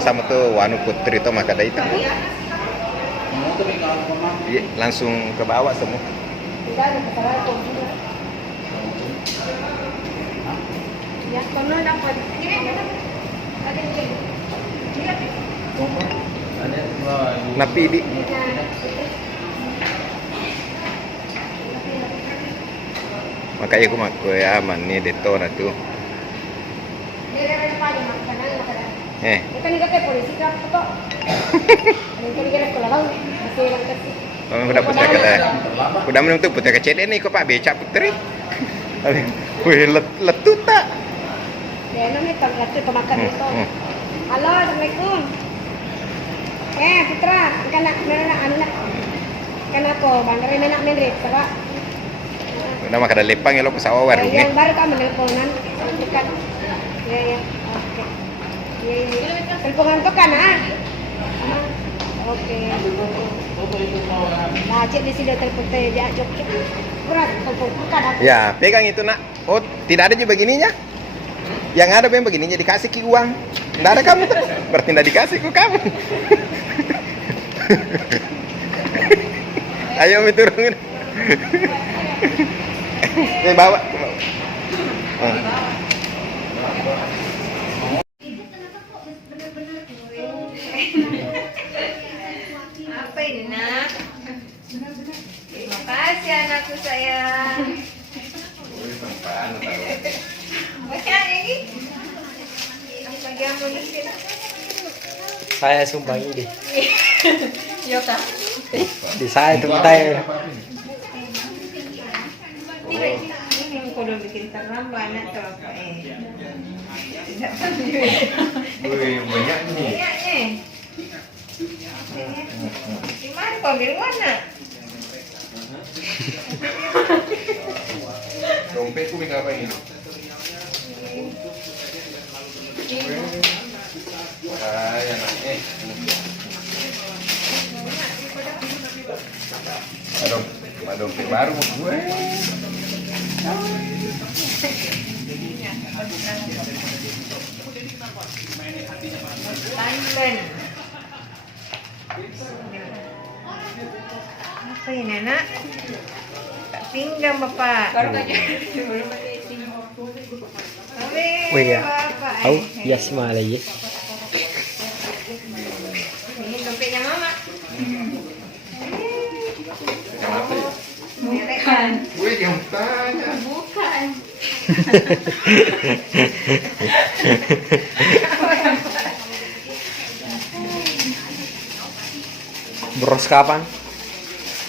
sama tuh Wanu Putri itu maka ada itu. Iya, langsung ke bawah semua. Ya, kono dapat. Napi di makanya aku mak ya aman nih deto na tuh. Ito ni kakek polisi ka to. Ito ni kakek kulaw. Kasi lang kasi. Oh, udah putih kata. Udah menentu putih kecil ini kok Pak Beca Putri. Wih, letut tak? Ya, ano ni paglato pamakan nito. Halo, Assalamualaikum. Putra, kana ano na. Kana ko, bandarin na ni Pak. Udah makan ada lepang ya lo ke sawah warung nih. Yang baru kamu teleponan. Dekat. Ya. Oke. Iya. Teleponan to kan ah? Oke. Nah, cek di sini telepon teh jok. Berat telepon kan aku. Ya, pegang itu nak. Oh, tidak ada juga begininya. Yang ada yang begininya dikasih ki uang. Tidak ada kamu tuh. Berarti tidak dikasih ku kamu. Ayo mi turunin. Nih bawa. Apa ini nak? Terima kasih anakku sayang. Macam ini? Lagi yang menusin. Saya sumbang ini. Yo kak. Di saya itu tay. Ini yang kudu bikin terang banyak tuh apa Tidak tahu. Wih, banyak nih. Banyak nih. Di mana kau di mana? Dompetku pegang apa ini? Ya nak. Ada dompet baru buat gue. Banten. Apa ini nak? Tak pinggang bapak. Baru aja. Wih ya. Tahu Yasma lagi. Ini dompetnya mama. Bukan. Wih, yang tanya. Bukan. Bros kapan?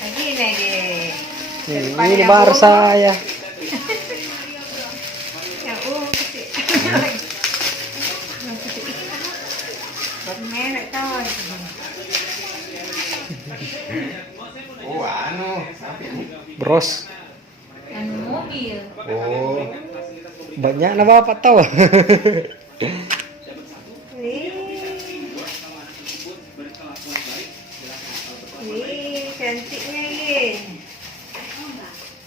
Lagi deh. Ini baru saya. Yang kecil. Merek tau. Oh, anu, apa ini? Bros. Anu mobil. Oh, Banyak na bapak tahu. Wih, cantiknya ini.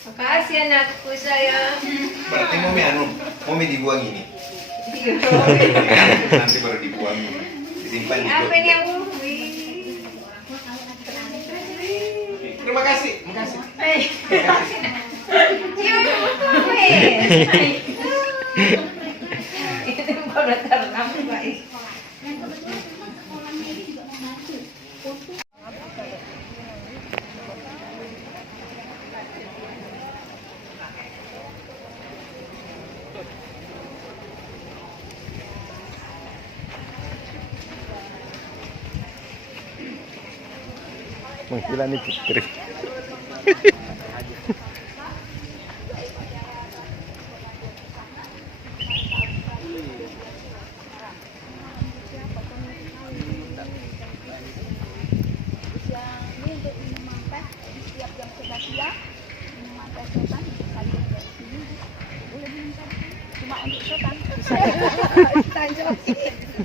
Makasih anakku sayang. berarti momi dibuang ini. Nanti baru dibuang, disimpan di Apa ini yang Terima kasih, makasih. Cium itu pada terang baik. Menghilang nih Putri.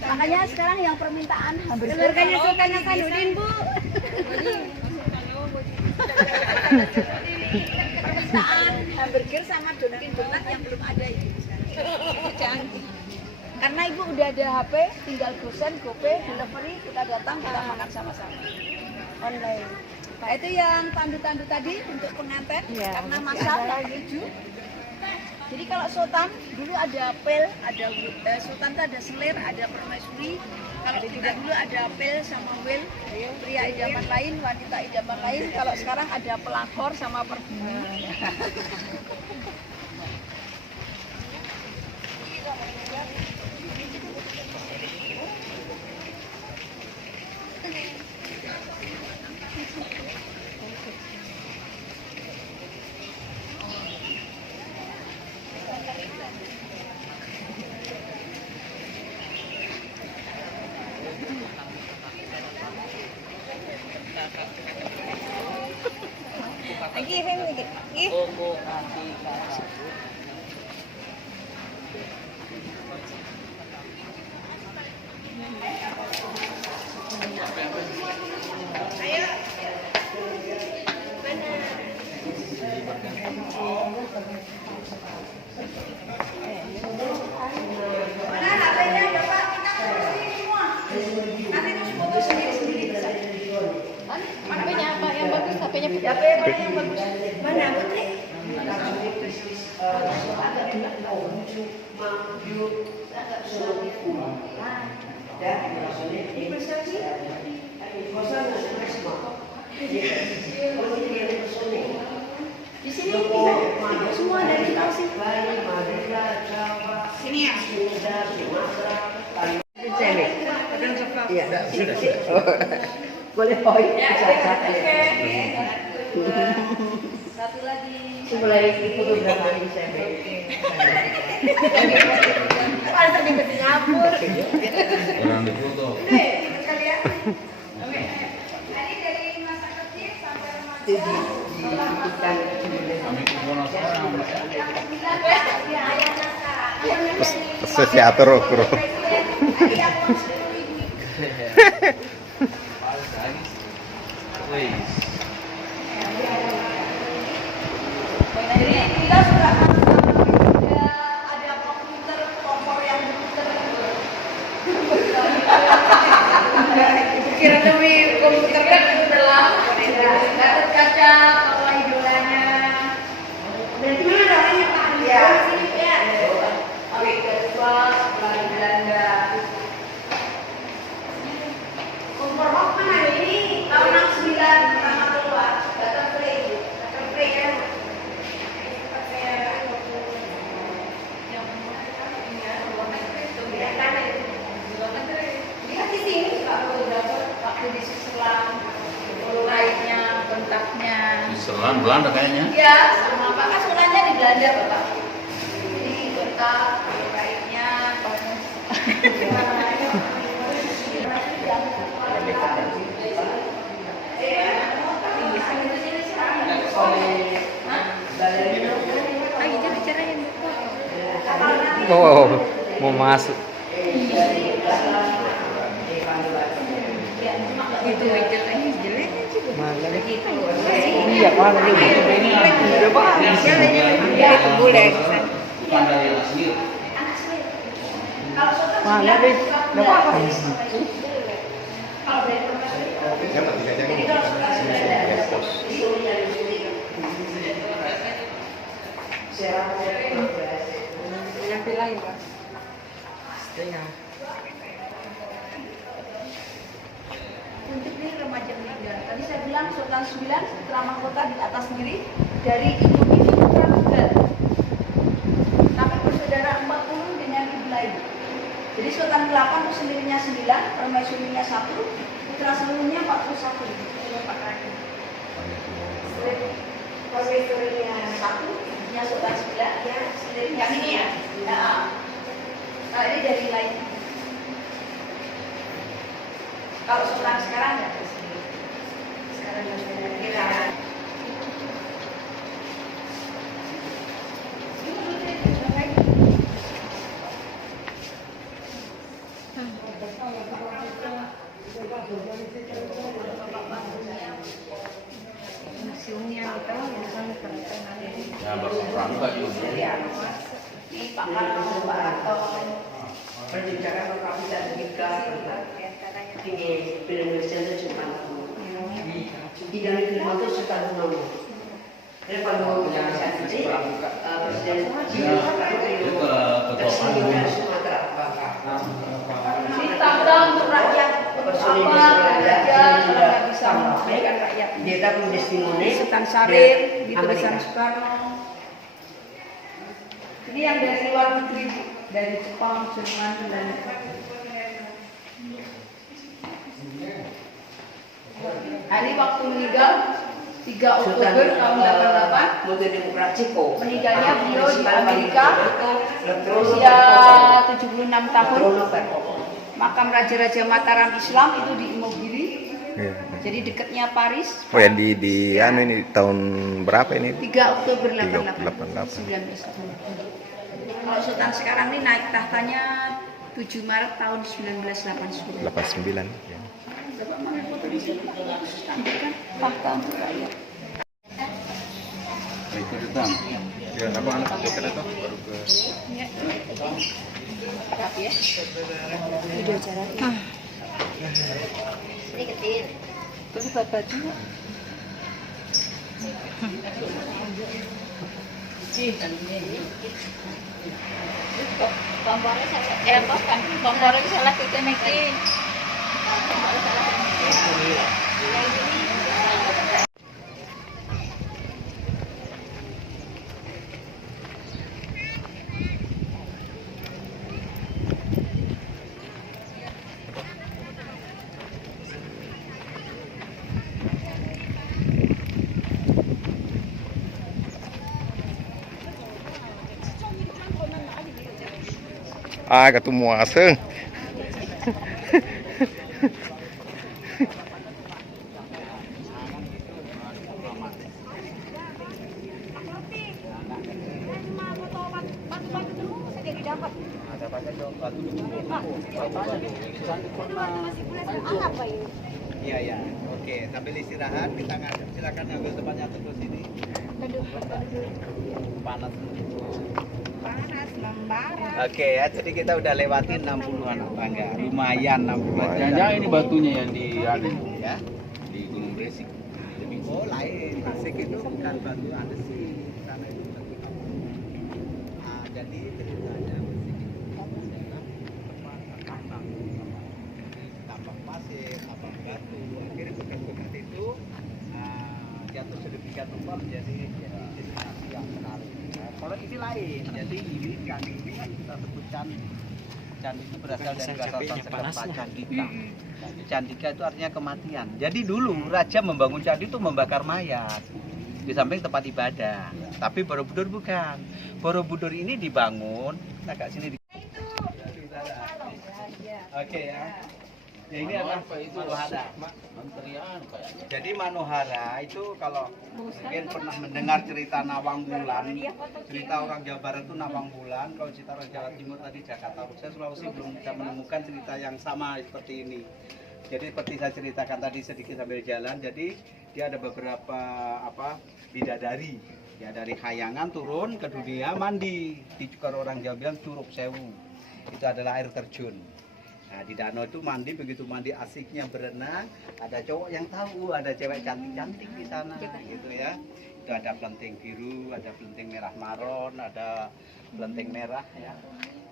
Makanya sekarang yang permintaan hampir Keluarganya Sultan Hasanuddin, Bu. permintaan hamburger sama donat yang belum ada itu. Canggih. Karena ibu udah ada HP, tinggal gosen, GoPay, delivery, kita datang, kita makan sama-sama. Online. Nah itu yang tandu-tandu tadi untuk pengantin, karena masak tak keju. Jadi kalau sultan dulu ada pel, ada sultan itu ada selir, ada permaisuri. Kalau kita dulu ada pel sama wil, pria idaman lain, wanita idaman lain. Kalau sekarang ada pelakor sama perbumi. Lagi, lagi. Mana Putri? Di sini semua dari Tasik. Sini ya. Iya. Boleh poin. Satu lagi. Mulai fotografi saya. Ada tadi ke Singapura. Orang di foto. Kalian. Ini dari masa kecil sampai remaja. Kami kumpul sekarang. Sesiatur bro. Jadi kita sudah ada komputer kompor yang Kira demi komputer kan udah lama. Gatot kaca, kalau idolanya. dan gimana orangnya Pak? Ya, ya. Oke, kedua dari Belanda. Kompor Hok mana ini? Tahun 69 pertama keluar. Gatot Frey kan. Dia di sini kalau dapat waktu di Switzerland, lainnya kontaknya. Di Selang Belanda kayaknya. Iya, sama Pak kan sekolahnya di Belanda Bapak. Jadi kontak lainnya, Oh, mau masuk. Itu jeleknya jelek juga. Mana nih? Gitu. Iya, mana nih? Udah bagus. Ya itu boleh. Bukan dari asli. Mana nih? Udah bagus. Ya, tapi saya jangan pos. Yang lain Pak. untuk ini remaja meninggal. Tadi saya bilang Sultan 9 setelah mahkota di atas sendiri dari ibu ini putra tunggal. Tapi bersaudara 40 dengan ibu lain. Jadi Sultan 8 itu sendirinya 9, permaisurinya 1, putra seluruhnya 41. Permaisurinya 1, ibunya Sultan 9, ya sendirinya ini ya. Nah ini dari lain. Kalau Sultan sekarang nggak ada sendiri. Sekarang sudah kira. Museumnya itu yang sana keren-keren. Ya baru perang juga itu. Ini Pak Karno, Pak Harto. Perbicaraan orang bisa nikah, ini Indonesia itu cuma di dalam film itu suka dulu. Jadi kalau yang saya sendiri, Presiden Presiden Sumatera Ditata untuk rakyat apa aja nggak bisa memberikan rakyat. dia dapat testimoni Sultan Syarif, gitu Sultan Soekarno. Ini yang dari luar negeri, dari Jepang, Jerman, dan ini waktu meninggal 3 Oktober tahun 88. Menteri Demokrasi kok. Meninggalnya beliau di Amerika, usia 76 tahun. Makam Raja-Raja Mataram Islam itu di Imogiri, Iya. jadi dekatnya Paris. Oh yang di anu ini tahun berapa ini? 3 Oktober 88. 1988. Kalau Sultan sekarang ini naik tahtanya 7 Maret tahun 1989. 89. Ya. Bapak mana foto di sini? Tampilkan tahta untuk rakyat. Itu datang. Ya, apa anak joket itu baru ke Rapi ya. Video acara. Ini kecil. Terus bapak juga. Kompornya salah, kan kompornya salah kita mikir. Kompornya salah mikir. ketemu aseng. Iya ya, oke. Sambil istirahat, kita silakan ambil tempatnya terus ini. Panas. Panas, membara. Oke ya, jadi kita udah lewatin 60 anak tangga. Lumayan 60. Jangan-jangan ini batunya yang di Ya. di Gunung Bresik. Oh lain, Tasik itu bukan batu andesit. Sana itu batu kapur. Nah, jadi ceritanya tambang pasir, tambang batu. Akhirnya bekas-bekas itu jatuh sedemikian rupa menjadi destinasi yang menarik. Nah, kalau ini lain, jadi ini candi ini kan kita sebut candi. Candi itu berasal dari kata Sanskerta Candika. Candika itu artinya kematian. Jadi dulu raja membangun candi itu membakar mayat di samping tempat ibadah. Tapi Borobudur bukan. Borobudur ini dibangun agak sini. Oke ya. Ya ini adalah Manohara. Jadi Manohara itu kalau mungkin pernah mendengar cerita Nawang Wulan, cerita orang Jawa Barat itu Nawang Wulan, kalau cerita orang Jawa Timur tadi Jakarta Rusa, Sulawesi belum bisa menemukan cerita yang sama seperti ini. Jadi seperti saya ceritakan tadi sedikit sambil jalan, jadi dia ada beberapa bidadari ya dari Hayangan turun ke dunia mandi di kalau orang Jawa bilang Curug Sewu. Itu adalah air terjun. Nah, di danau itu mandi, begitu mandi asiknya berenang, ada cowok yang tahu, ada cewek cantik-cantik di sana, gitu ya. Itu ada pelenting biru, ada pelenting merah maron, ada pelenting merah ya.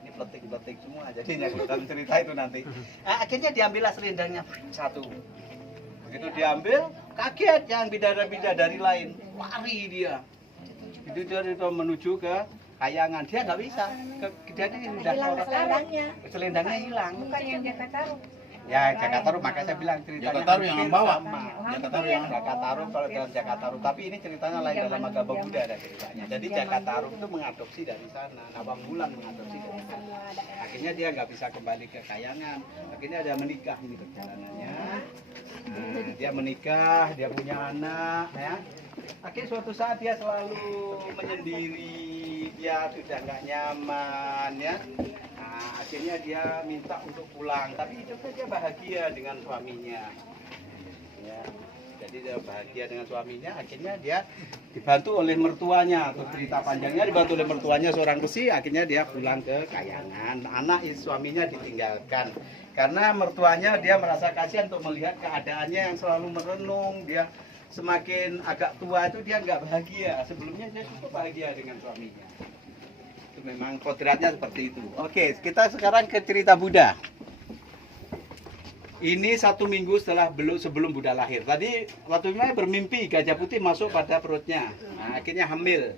Ini pelenting-pelenting semua, jadi dalam cerita itu nanti. Nah, akhirnya diambillah selendangnya satu. Begitu diambil, kaget yang bidadari lain, lari dia. Itu dia menuju ke Hayangan, dia nggak bisa, dia ini udah selendangnya hilang. Bukan yang Jakarta Taruh. Ya Jakarta Taruh, makanya saya bilang ceritanya Jakarta Taruh yang bawa. Jakarta Taruh yang Jakarta Taruh kalau dalam Jakarta Taruh, tapi ini ceritanya lain dalam agama Buddha ada ceritanya. Jadi Jakarta Taruh itu mengadopsi dari sana, Nawang Wulan mengadopsi dari sana. Akhirnya dia nggak bisa kembali ke Kayangan, akhirnya dia menikah ini perjalanannya. Nah, dia menikah, dia punya anak, ya. Akhirnya suatu saat dia selalu menyendiri, dia sudah nggak nyaman, ya. Nah, akhirnya dia minta untuk pulang, tapi hidupnya dia bahagia dengan suaminya. Ya. Jadi dia bahagia dengan suaminya, akhirnya dia dibantu oleh mertuanya. Untuk cerita panjangnya dibantu oleh mertuanya seorang besi, akhirnya dia pulang ke Kayangan. Anak suaminya ditinggalkan. Karena mertuanya dia merasa kasihan untuk melihat keadaannya yang selalu merenung. Dia semakin agak tua itu dia nggak bahagia. Sebelumnya dia cukup bahagia dengan suaminya. Itu memang kodratnya seperti itu. Oke, kita sekarang ke cerita Buddha. Ini 1 minggu sebelum Buddha lahir. Tadi waktu itu bermimpi gajah putih masuk pada perutnya. Nah, akhirnya hamil.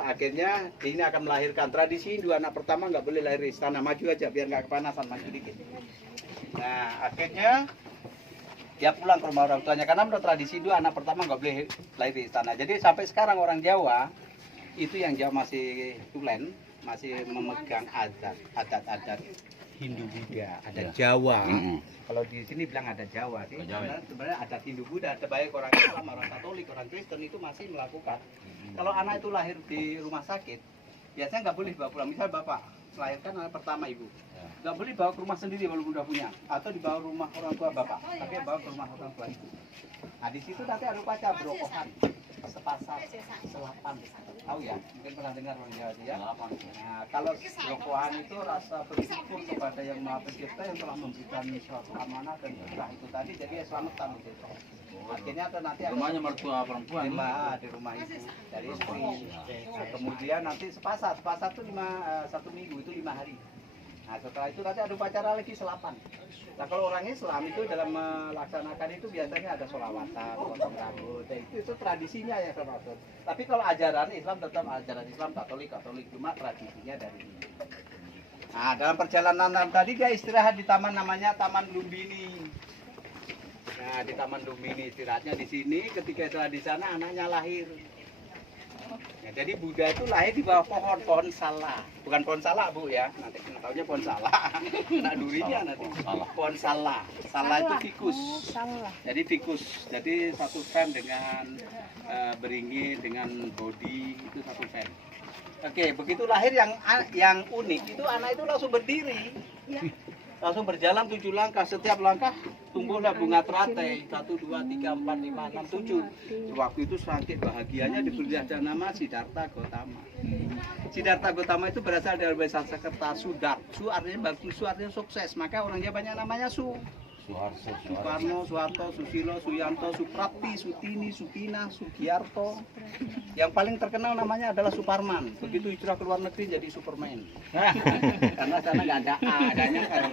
Akhirnya ini akan melahirkan. Tradisi Hindu anak pertama nggak boleh lahir di istana. Maju aja biar nggak kepanasan, maju dikit. Nah, akhirnya dia pulang ke rumah orang tuanya karena menurut tradisi Hindu anak pertama nggak boleh lahir di istana. Jadi sampai sekarang orang Jawa itu yang Jawa masih tulen, masih memegang adat Hindu Buddha, ada Jawa. Kalau di sini bilang ada Jawa sih. Karena sebenarnya ada Hindu Buddha, ada baik orang Islam, orang Katolik, orang Kristen itu masih melakukan. Kalau anak itu lahir di rumah sakit, biasanya nggak boleh bawa pulang. Misal bapak melahirkan anak pertama ibu, nggak boleh bawa ke rumah sendiri walaupun udah punya, atau dibawa rumah orang tua bapak, tapi bawa ke rumah orang tua ibu. Nah di situ nanti ada upacara berokohan, sepasar, selapan. Tahu ya, mungkin pernah dengar orang Jawa ya. Nah, kalau berokohan itu rasa bersyukur kepada Yang Maha Pencipta yang telah memberikan suatu amanah dan berkah itu tadi, jadi ya selamatkan gitu. Akhirnya nanti Rumahnya mertua perempuan. di rumah ibu dari istri. Nah, kemudian nanti sepasar itu 1 minggu itu 5 hari. Nah setelah itu nanti ada upacara lagi selapan. Nah kalau orang Islam itu dalam melaksanakan itu biasanya ada sholawatan, potong rambut, itu tradisinya yang termasuk. Tapi kalau ajaran Islam tetap ajaran Islam Katolik, cuma tradisinya dari ini. Nah dalam perjalanan tadi dia istirahat di taman namanya Taman Lumbini. Nah di Taman Lumbini istirahatnya di sini, ketika istirahat di sana anaknya lahir. Ya, jadi Buddha itu lahir di bawah pohon salah, bukan pohon salak bu ya, nanti tahunya pohon salah, kena durinya nanti. Pohon salah itu fikus, jadi fikus, jadi satu fan dengan beringin dengan body itu satu fan. Oke, begitu lahir yang unik itu anak itu langsung berdiri. Langsung berjalan 7 langkah, setiap langkah tumbuhlah bunga teratai 1, 2, 3, 4, 5, 6, 7. Waktu itu saking bahagianya diberi nama Siddhartha Gautama. Siddhartha Gautama itu berasal dari bahasa Sanskerta Sudar. Su artinya bagus, su artinya sukses, maka orangnya banyak namanya Su. Sukarno, Suharto, Susilo, Suyanto, Suprapti, Sutini, Sutina, Sugiarto. Yang paling terkenal namanya adalah Suparman. Begitu hijrah ke luar negeri jadi Superman. Karena sana nggak ada A, adanya kan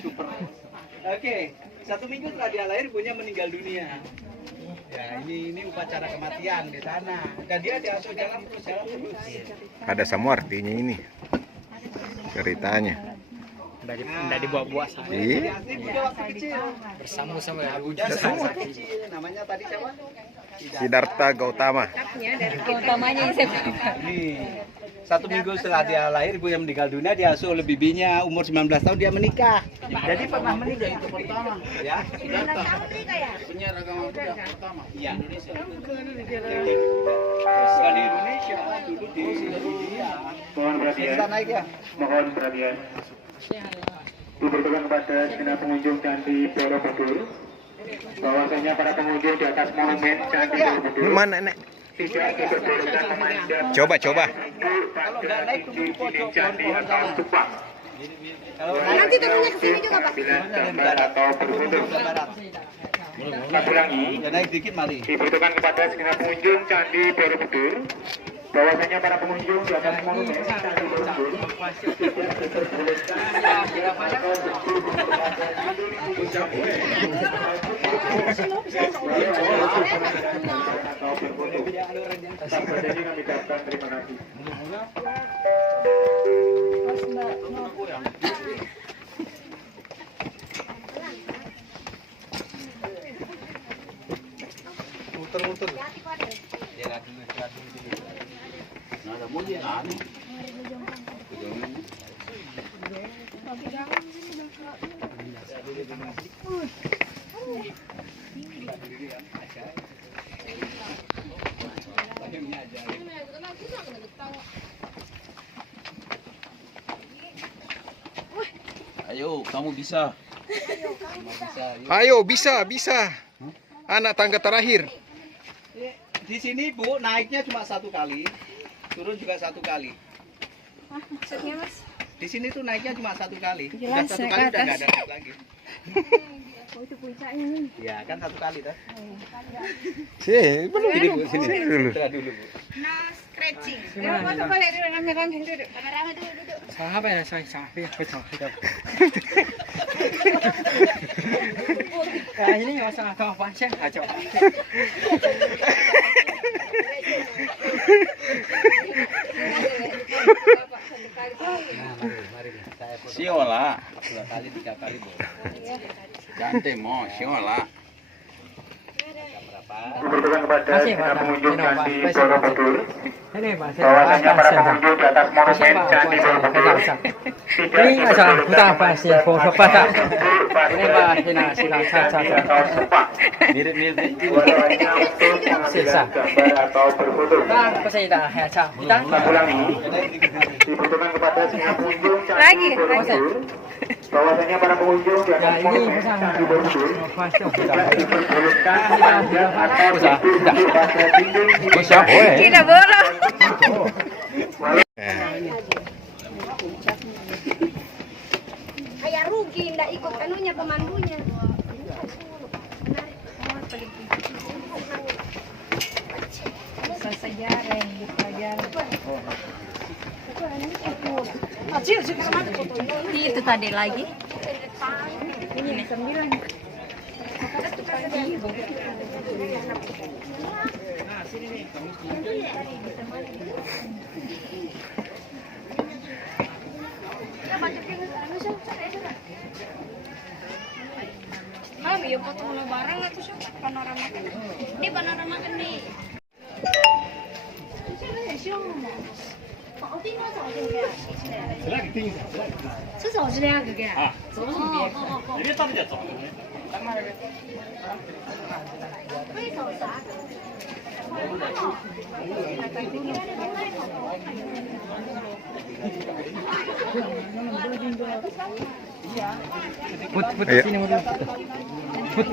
Super. Oke, 1 minggu setelah dia lahir ibunya meninggal dunia. Ya ini upacara kematian di sana. Dan dia diasuh jalan terus. Ada semua artinya ini ceritanya. Nggak dibawa-bawa sama. Iya. Bersama sama Buddha waktu kecil. Namanya tadi siapa? Siddhartha Gautama. Utamanya yang saya Nih, 1 minggu setelah dia lahir, ibu yang meninggal dunia diasuh oleh bibinya, umur 19 tahun dia menikah. Jadi pernah menikah itu pertama. Ya, Penyiar agama Buddha pertama. iya. Bukan di Indonesia, dulu di India. Mohon perhatian, Kita naik ya. mohon perhatian. Diberitakan kepada segenap pengunjung Candi Borobudur bahwasanya para pengunjung di atas monumen Candi Borobudur Mana nek? tidak diperbolehkan memanjat Coba. Kalau nggak naik tunggu di pojok candi pohon-pohon atau sana. tupak. Kalau naik turunnya ke sini juga, Pak. Pengambilan gambar atau berfoto. barat. Kita ulangi, Ya naik dikit mari. diberitakan kepada segenap pengunjung Candi Borobudur bahwasanya para pengunjung di atas monumen Candi Borobudur tidak diperbolehkan atau berfoto. Sampai sini kami ucapkan terima kasih. Muter-muter. Jalan dulu. Nah, ada mulia aneh. Ayo, kamu bisa. Ayo bisa. Anak tangga terakhir. Di sini Bu naiknya cuma 1 kali, turun juga 1 kali. Maksudnya Mas? Di sini tuh naiknya cuma 1 kali. Jelas, Udah 1 naik kali ke udah nggak atas. ada naik lagi. Oh itu puncaknya nih. Ya kan 1 kali tuh. Sini, belum. Sini Bu, sini. dulu. Udah dulu Bu. Nah, stretching. Foto balik dulu, rame-rame duduk. Rame-rame duduk. Siapa ya saya betul. Ya ini nggak usah tahu pasien aja. Siola. 2 kali 3 kali Bu. Ganti mo, siola. Diberitahukan kepada Masih, para Pak. pengunjung Ini, Candi Pak. Borobudur Ini pasien. bahwasanya para pengunjung di atas monumen Candi Borobudur Ini asal buta pasien foto pada. Ini Pak, ini ini silang saja. Mirip-mirip. Warnanya untuk Sisa. pengambilan gambar atau berfoto. Nah, pasien dah ya cak. Kita Ulangi, diberitahukan kepada semua pengunjung Candi Lagi. Borobudur bahwasanya para pengunjung di ya atas ini monumen pesan Candi Borobudur pasien tidak buta. diperbolehkan memanjat atau Usah, duduk di pada dinding Oh, siapa ya? Tidak boleh. Kayak rugi ndak ikut anunya pemandunya. Sejarah yang dipelajari. Itu tadi lagi. Ini 9. Ya foto bareng atau panorama kan? Ini panorama kan nih. Put Ayo. sini dulu. Put.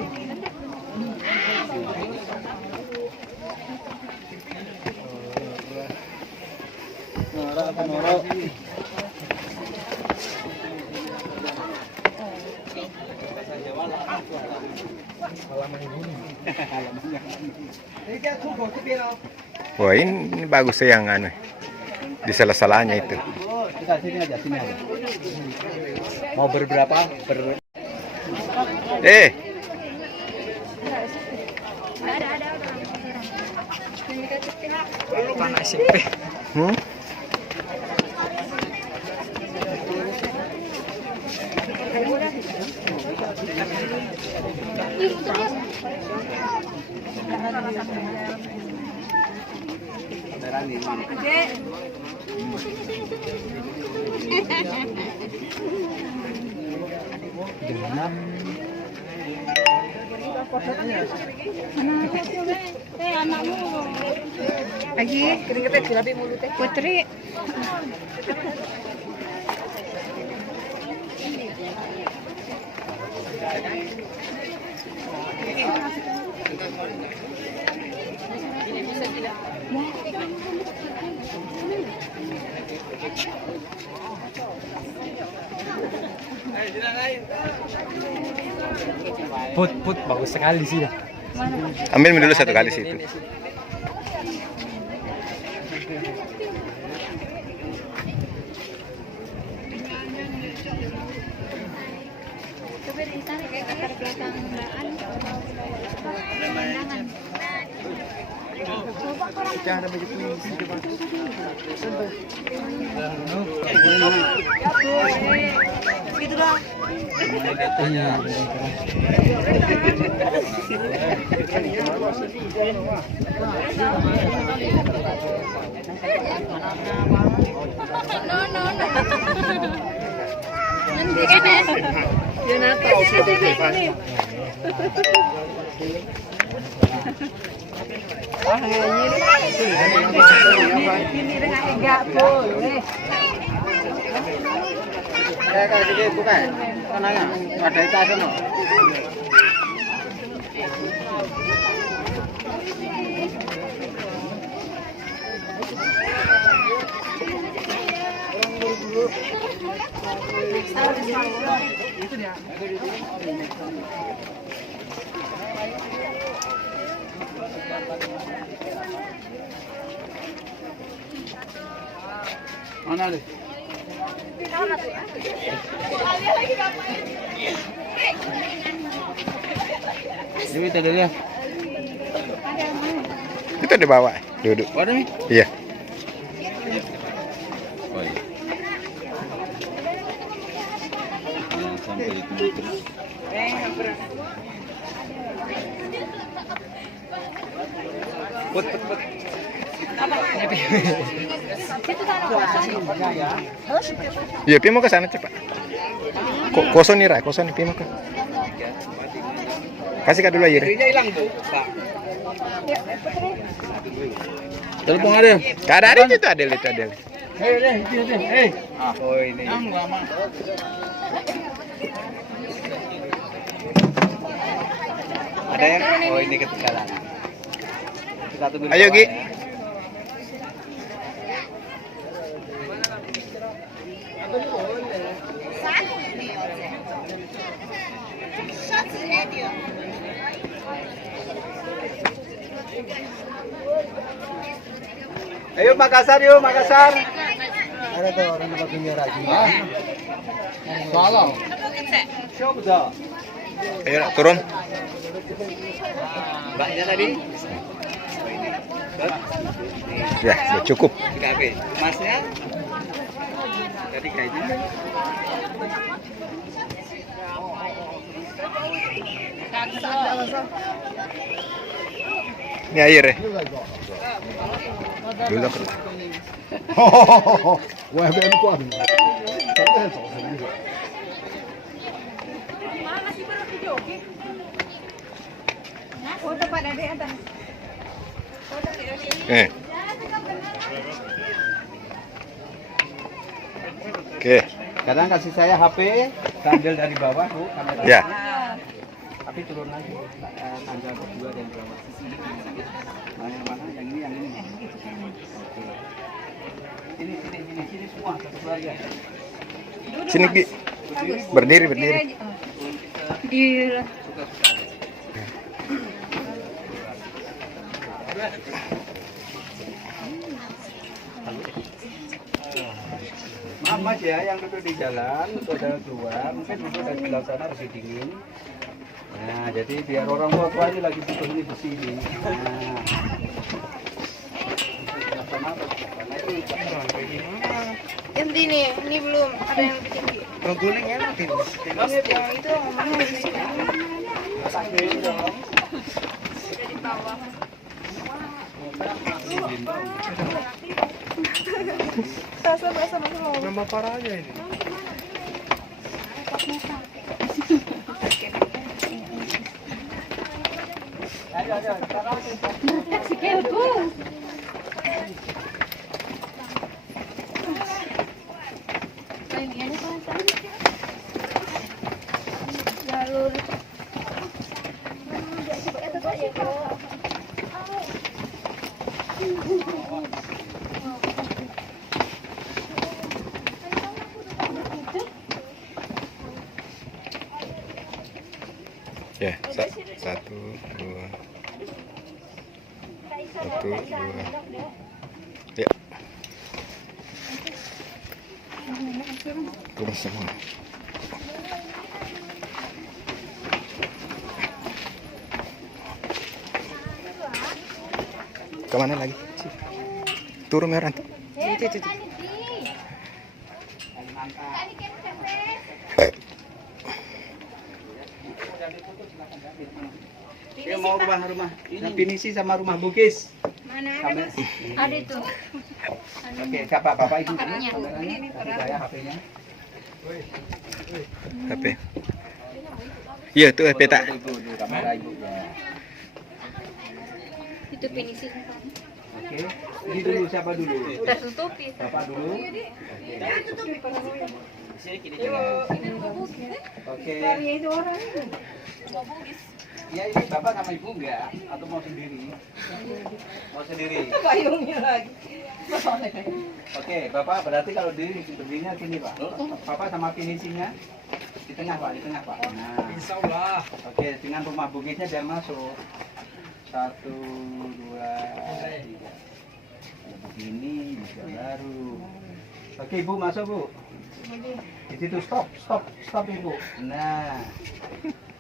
Wah, ini bagus ya yang anu. Di salah-salahnya itu. Kita sini aja, sini aja. Mau berberapa? Eh, Anak SMP. hmm? Lagi keringetnya jelapi mulutnya. Putri. Put bagus sekali sih. Ambil dulu 1 kali situ. Enggak boleh. Kalau sedikit bukan, tenang ya, ada itu Mana deh? Dewi tadi lihat. Itu di bawah, duduk. Ada nih? Iya. Oh iya. Jangan sampai itu terus. Iya, pi mau ke sana cepat. Kosong nih, Ra, kosong nih, pi mau ke. Kasih kak dulu aja deh. Hilang Bu, Pak. Telepon ada. Gak ada itu Adel, itu Adel. Oh ini. Ada yang? Oh ini ketinggalan. Kita tunggu. di Ayo, bawah Gi. ya. Ayo Makassar yuk, Makassar. Ada tuh orang dapat punya lagi. Salam. Siapa? Ayo, Ra, turun. Mbaknya tadi? Ya, udah cukup. 3B. Masnya? Tadi kayaknya. Ini air ya. Dulu ke. Foto pada di atas. Oke. Kadang kasih saya HP, sambil dari bawah Bu, kamera. Ya. Tapi turun lagi. Tanggal kedua dan bawah. Nah, yang mana? Yang ini, yang ini. Oke. Sini semua satu keluarga. Sini, Bi. Berdiri, berdiri. Gila. Maaf Mas ya, yang duduk di jalan, saudara keluar, mungkin duduk dari sebelah sana lebih dingin. Nah, jadi biar orang tua ini lagi butuh ini di sini. Nah. Yang ini belum ada yang lebih tinggi. Menggulingnya nanti. Yang itu ngomongnya di sini. Di bawah. Basah mau. Nama parah aja ini. Jalur. Ya, satu, dua. Satu, dua. Ya. Turun semua. Kemana lagi? Turun merah tuh. Itu. Ini mau rumah definisi sama rumah Bugis. Mana ada, Mas? Ada itu. Oke, siapa Bapak Ibu? Kameranya. Ini saya HP-nya. HP. Iya, tuh peta. Ibu, kamera Ibu ya. Itu finishing. Oke. Ini dulu siapa dulu? Udah tutupi. Bapak dulu. Oke. Itu orang. Ya ini bapak sama ibu enggak? Atau mau sendiri? Mau sendiri. Payungnya lagi. Oke, bapak berarti kalau berdirinya sini pak. Bapak sama finishingnya di tengah pak, di tengah pak. Nah, Insya Allah. oke, dengan rumah bukitnya biar masuk. 1, 2, 3. Begini bisa baru. Oke ibu masuk bu. Di situ stop ibu. Nah,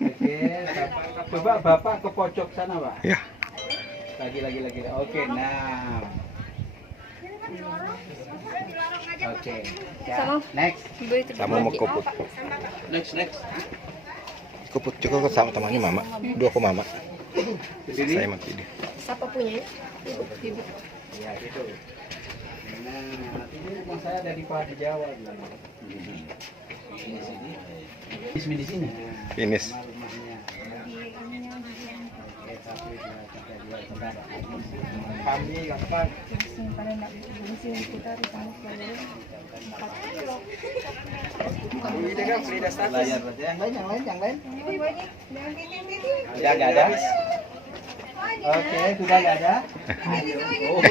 oke, coba bapak ke pojok sana pak. Ya. Lagi. Oke, nah. Oke, ya. Next. Sama mau koput. Next. Koput cukup sama temannya mama. Dua ke mama. Berdiri. Saya mati dia. Siapa punya? Ibu. Ya gitu. Nah, nanti ini rumah saya dari Pak di Jawa bilang. Di sini. Di sini. Finish. Nama rumahnya. Oke, 1, 2, 3, 2, 1. Kami kapan? Layar berarti yang lain. Udah nggak ada? Oke, sudah nggak ada? Oh,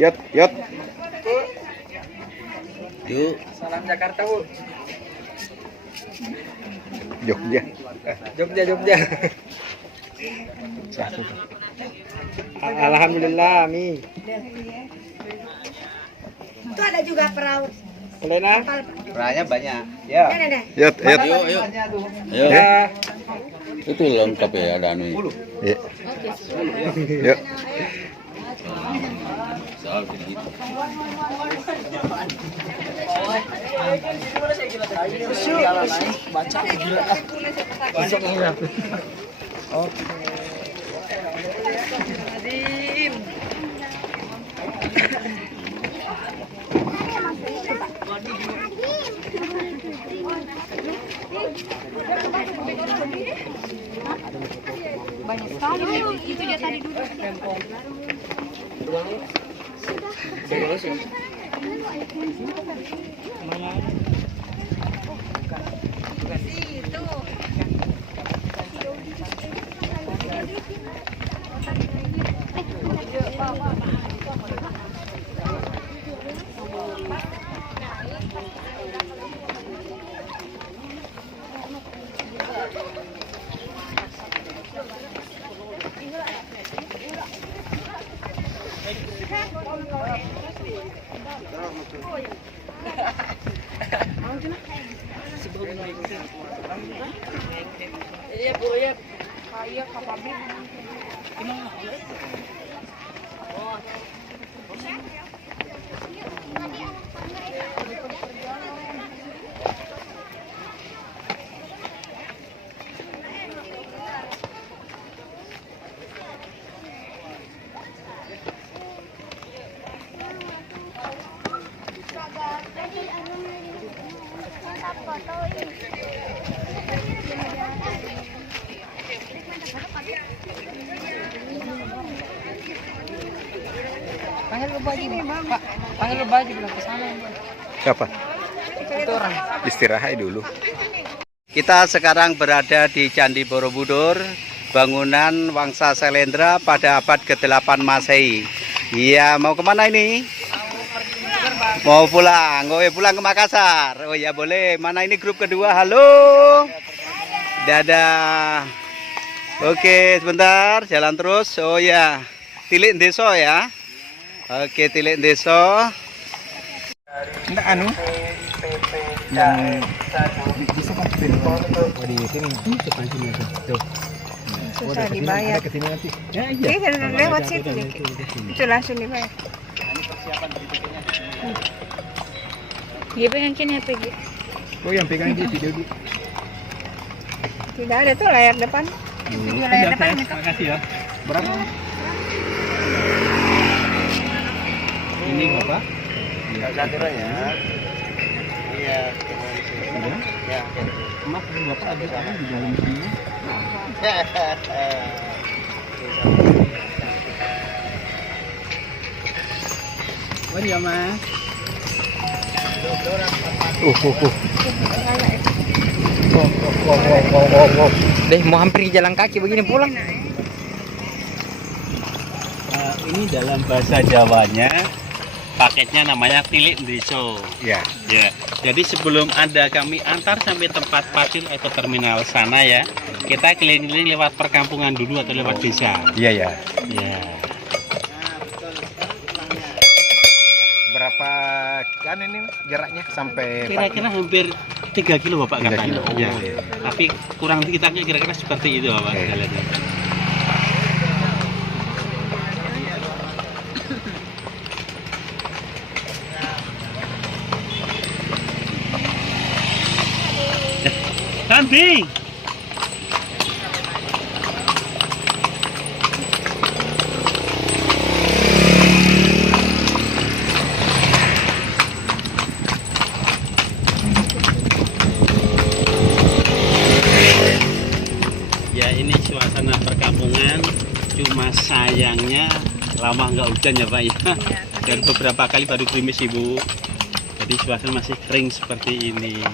Yot. Yuk. Salam Jakarta, Bu. Jogja. Jogja. Alhamdulillah, Mi. Itu ada juga perahu. Boleh nah? perannya banyak. Ya. Yot. Yuk. Ayo. Ya. Itu lengkap ya ada anu. Ya. Yuk. Soal gitu. Banyak sekali. Itu dia tadi duduk. Panggil lu baju, Pak. Panggil lu baju bilang ke sana. Siapa? Itu orang. Istirahat dulu. Kita sekarang berada di Candi Borobudur, bangunan Wangsa Selendra pada abad ke-8 Masehi. Iya, mau kemana ini? Mau pulang. Oh ya, pulang ke Makassar. Oh ya, boleh. Mana ini grup kedua? Halo. Dadah. Oke, sebentar. Jalan terus. Oh ya. Tilik Deso ya. Oke, Tilik Deso. Enggak anu. Yang bisa kan di sini depan sini tuh. Susah dibayar. Ke sini nanti. Ya Lewat situ deh. Itu langsung dibayar. Dia pegang kini apa gitu? Oh yang pegang di video di. Tidak ada tuh layar depan. Video layar depan. Makasih ya. Berapa? Ini berapa? Ya, satiranya. Iya, ya. Mas, Bapak ada apa di dalam sini? Oh iya mas. Deh mau hampir jalan kaki begini pulang. Ini dalam bahasa Jawanya paketnya namanya tilik deso. Ya. Ya. Jadi sebelum Anda kami antar sampai tempat parkir atau terminal sana ya, kita keliling-keliling lewat perkampungan dulu atau lewat desa. Iya ya. Ya. Berapa kan ini jaraknya sampai Kira-kira hampir 3 kilo Bapak 3 katanya. kilo. Oh, Ya. iya. Tapi kurang dikit kira-kira seperti itu Bapak. Oke. Kita lihat. Santi. Ya ini suasana perkampungan, cuma sayangnya lama nggak hujan ya Pak ya. Dan beberapa kali baru gerimis Ibu. Jadi suasana masih kering seperti ini.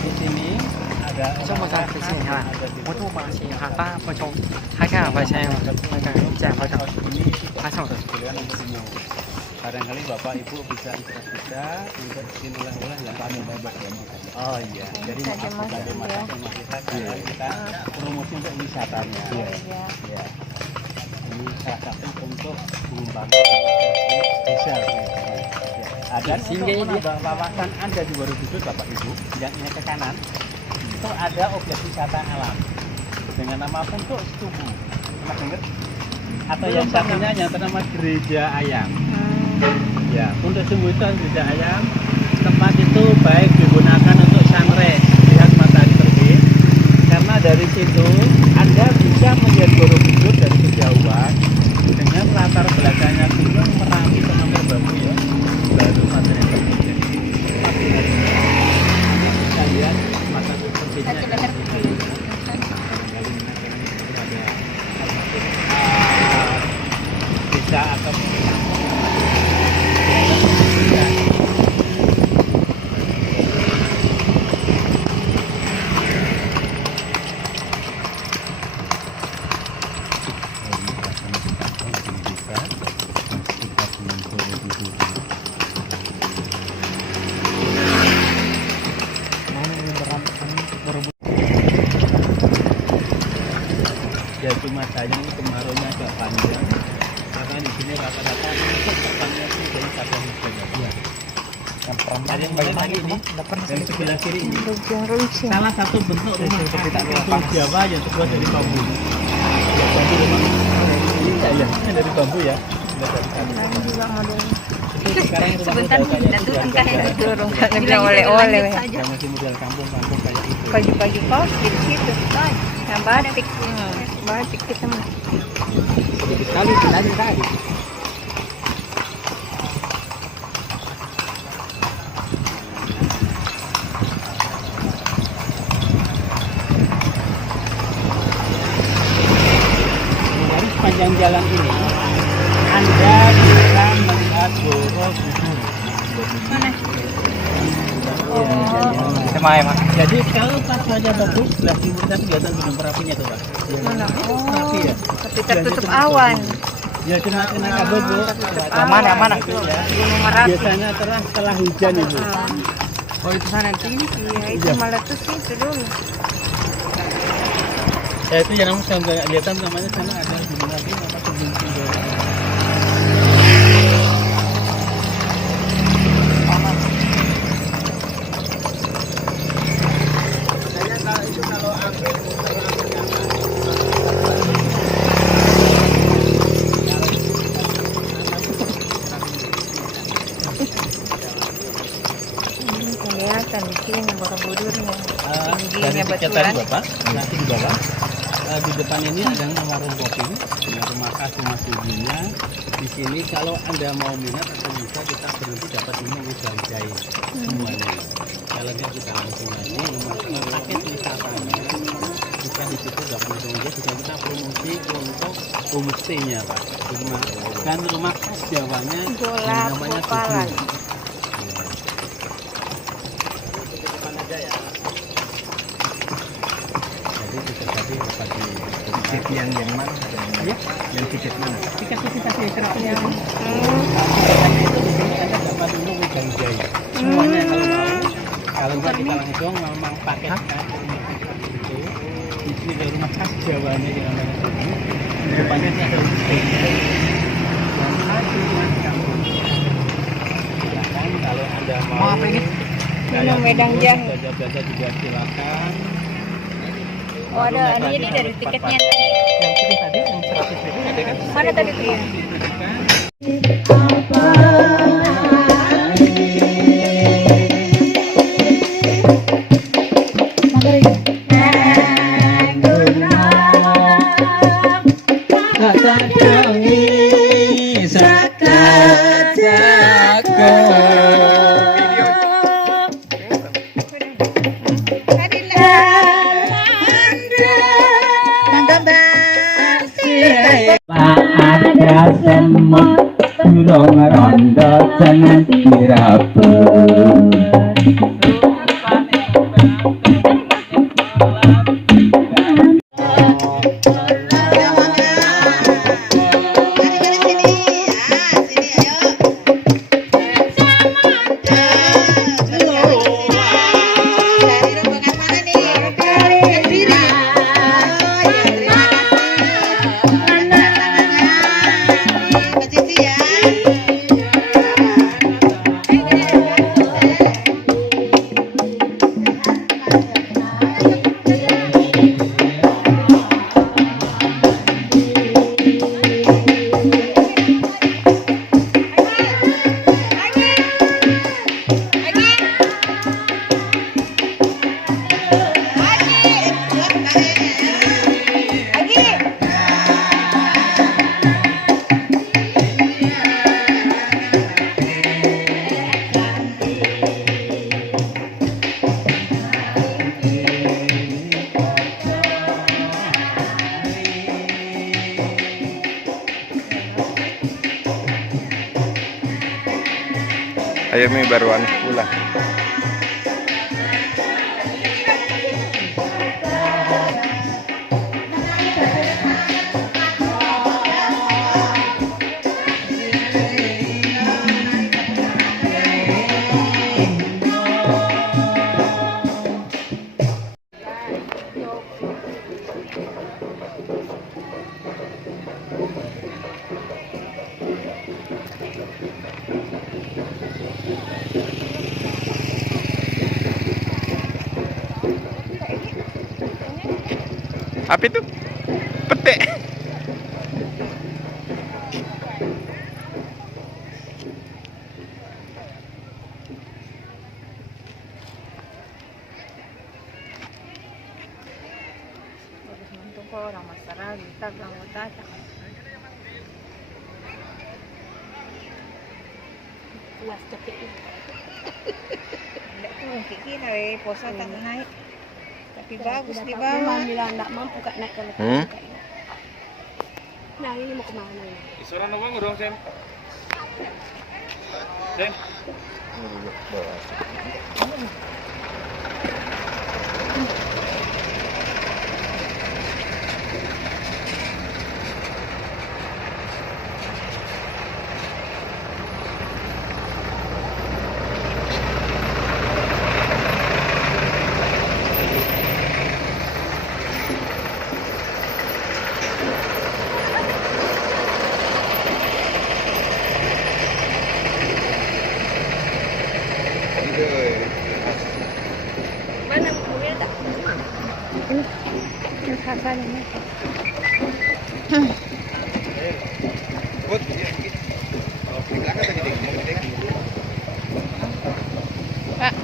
Di sini ada Xong rồi sao phải xe hả? Một thu mà xe hả ta phải chồng hai cái phải xe hai cái chạy phải chồng hai xong rồi. Barangkali Bapak Ibu bisa ikut-ikut untuk bikin oleh-oleh yang kami bawa. Oh iya, jadi maaf dari mata sama kita karena kita promosi untuk wisatanya. Iya. Ini salah satu untuk mengembangkan desa. Ada sehingga ini wawasan Anda di Borobudur Bapak Ibu, yang ini ke kanan, itu ada objek wisata alam dengan nama Puntuk Setubu. Pernah dengar? Atau yang satunya yang bernama Gereja Ayam. Ya, untuk sebutan Gereja Ayam, tempat itu baik digunakan untuk sunrise, lihat matahari terbit. Karena dari situ Anda bisa melihat Borobudur dari kejauhan dengan latar belakangnya Gunung Merapi sama Merbabu ya. Baru matahari terbit. Kita lihat matahari terbitnya. Bisa atau ya cuma sayang kemaraunya agak panjang karena di sini rata-rata tempatnya itu dari kadang hujan ya. Yang bagaimana ini dan sebelah kiri ini salah satu bentuk rumah khas Jawa yang terbuat dari bambu. Ya, bambu rumah ini ya dari bambu ya. Sebentar Datuk engkau yang dorong bilang oleh-oleh. Yang masih model kampung-kampung kayak itu. Pagi-pagi kau di situ. Nah, batik kita mah. Sedikit sekali bilangin tadi. Dari sepanjang jalan ini Anda bisa melihat Borobudur. Mana? Semai Mas. Jadi kalau pas wajah bagus, sebelah timur kan kelihatan Gunung Merapinya tuh Pak. Mana? Merapi ya. Tapi tertutup awan. Ya kena kabut Bu. Mana mana? Ya. Gunung Merapi. Biasanya terang setelah hujan Ibu. Oh itu sana tinggi. Iya, itu meletus itu dulu. Ya itu yang namun saya nggak lihat namanya sana ada Gunung Merapi apa Gunung Sindoro. ini Borobudurnya. Dari Tingginya tiket baturan. tadi Bapak, nanti di bawah. Di depan ini ada warung kopi, rumah khas rumah suginya. Di sini kalau Anda mau minat atau bisa kita berhenti dapat minum udang jahe semuanya. Kalau nggak kita langsung aja nomor paket wisatanya. Bisa di situ dapat langsung aja bisa kita promosi untuk homestay-nya Pak. Dan rumah khas Jawanya Bola namanya Bokalan. Tugu. Depan aja ya. Jadi tiket tadi dapat di Tiket yang mana? ya. Yang tiket mana? Tiket kita sih Yang itu di sini Anda dapat minum udang jahe. Semuanya kalau mau. Kalau nggak kita langsung memang paket kan. Itu di sini ada rumah khas Jawanya yang namanya Tugu. Di depannya ini ada homestay-nya. Yang satu macam. Silakan kalau Anda mau apa ini? Minum wedang jahe. Belajar juga silakan. Oh ada ini dari tiketnya tadi. Yang putih tadi yang 100.000 ada kan? Mana tadi tuh? Ada semut durung rondo jangan dirabut. Ayo mi baruan pulang. Apa itu? Petek. Orang masalah kita bilang tata. Puas capek. Enggak tuh kiki naik posa tak naik. Tapi bagus di bawah. Bila enggak mampu kak naik kalau Nah ini mau kemana? Isuran uang dong, Sem. Sem. Mana mobil tak? Ini kasan ini. Put, oh, di belakang tadi deh. Pak.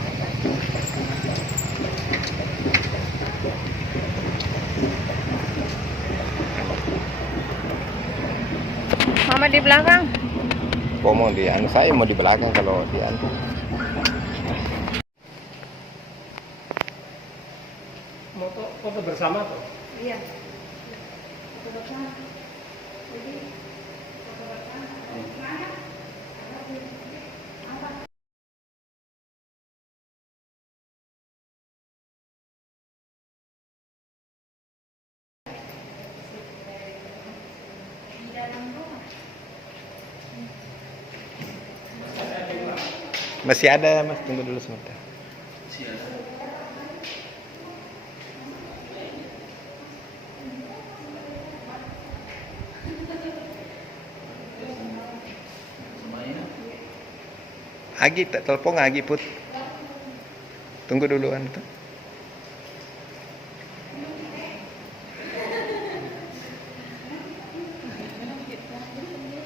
Apa di belakang? Kok mau di anu, saya mau di belakang kalau di anu. Foto bersama tuh. Iya. Foto bersama. Jadi foto bersama. Masih ada Mas, tunggu dulu sebentar. Agi tak telepon Agi Put. Tunggu dulu anu tuh.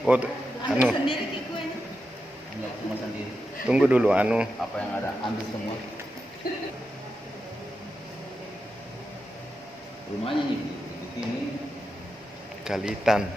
Oh, anu. Enggak cuma sendiri. Tunggu dulu anu. Apa yang ada ambil semua. Rumahnya nih di sini. Kalitan.